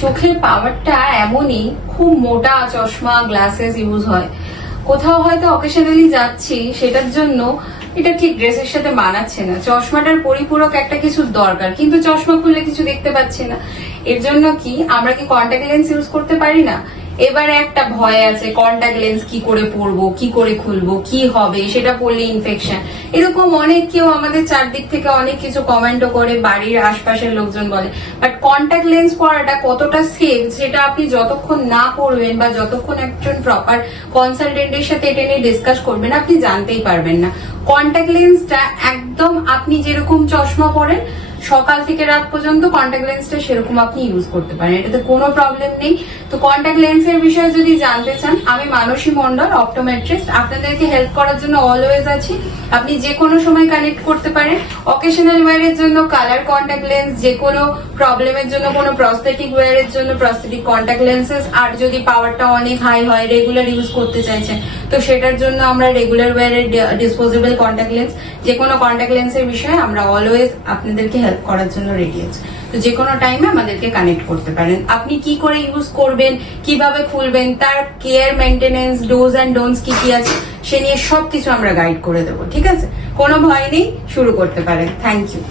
চোখের পাওয়ারটা এমনই, খুব মোটা চশমা গ্লাসেস ইউজ হয়, কোথাও হয়তো অকেশনালি যাচ্ছি, সেটার জন্য এটা ঠিক ড্রেসের সাথে মানাচ্ছে না। চশমাটার পরিপূরক একটা কিছু দরকার, কিন্তু চশমা খুললে কিছু দেখতে পাচ্ছি না। এর জন্য কি আমরা কি কন্টাক্ট লেন্স ইউজ করতে পারি না? এবারে একটা ভয় আছে, কন্টাক্ট লেন্স কি করে পরবো, কি করে খুলবো, কি হবে, সেটা পরলে ইনফেকশন, এরকম অনেক কেউ আমাদের চারদিক থেকে অনেক কিছু কমেন্টও করে, বাড়ির আশপাশের লোকজন বলে। বাট কন্টাক্ট লেন্স পরাটা কতটা সেফ সেটা আপনি যতক্ষণ না পড়বেন বা যতক্ষণ একজন প্রপার কনসালটেন্টের সাথে এটা নিয়ে ডিসকাস করবেন আপনি জানতেই পারবেন না। কন্টাক্ট লেন্সটা একদম আপনি যেরকম চশমা পরেন সকাল থেকে রাত পর্যন্ত কন্টাক্ট লেন্সটা সেরকম আপনি ইউজ করতে পারেন, এটাতে কোনো প্রবলেম নেই। তো কন্টাক্ট লেন্সের বিষয়ে যদি জানতে চান, আমি মানসী মন্ডল, অপটোমেট্রিস্ট, আপনাদেরকে হেল্প করার জন্য অলওয়েজ আছি। আপনি যে কোনো সময় কানেক্ট করতে পারেন। অকেশনাল ওয়্যারের জন্য কালার কন্টাক্ট লেন্স, যে কোনো প্রবলেমের জন্য, কোনো প্রস্থেটিক ওয়্যারের জন্য প্রস্থেটিক কন্টাক্ট লেন্সেস, আর যদি পাওয়ারটা অনেক হাই হয়, রেগুলার ইউজ করতে চাইছেন, তো সেটার জন্য আমরা রেগুলার ওয়্যারের ডিসপোজেবল কন্টাক্ট লেন্স, যে কোনো কন্টাক্ট লেন্সের বিষয়ে আমরা অলওয়েজ আপনাদেরকে হেল্প করার জন্য রেডি আছি। তো যে কোনো টাইমে আমাদেরকে কানেক্ট করতে পারেন। আপনি কি করে ইউজ করবেন, কিভাবে খুলবেন, তার care, maintenance, dose and don'ts কি কি আছে, সে নিয়ে সবকিছু আমরা গাইড করে দেবো। ঠিক আছে, কোনো ভয় নেই, শুরু করতে পারেন। Thank you.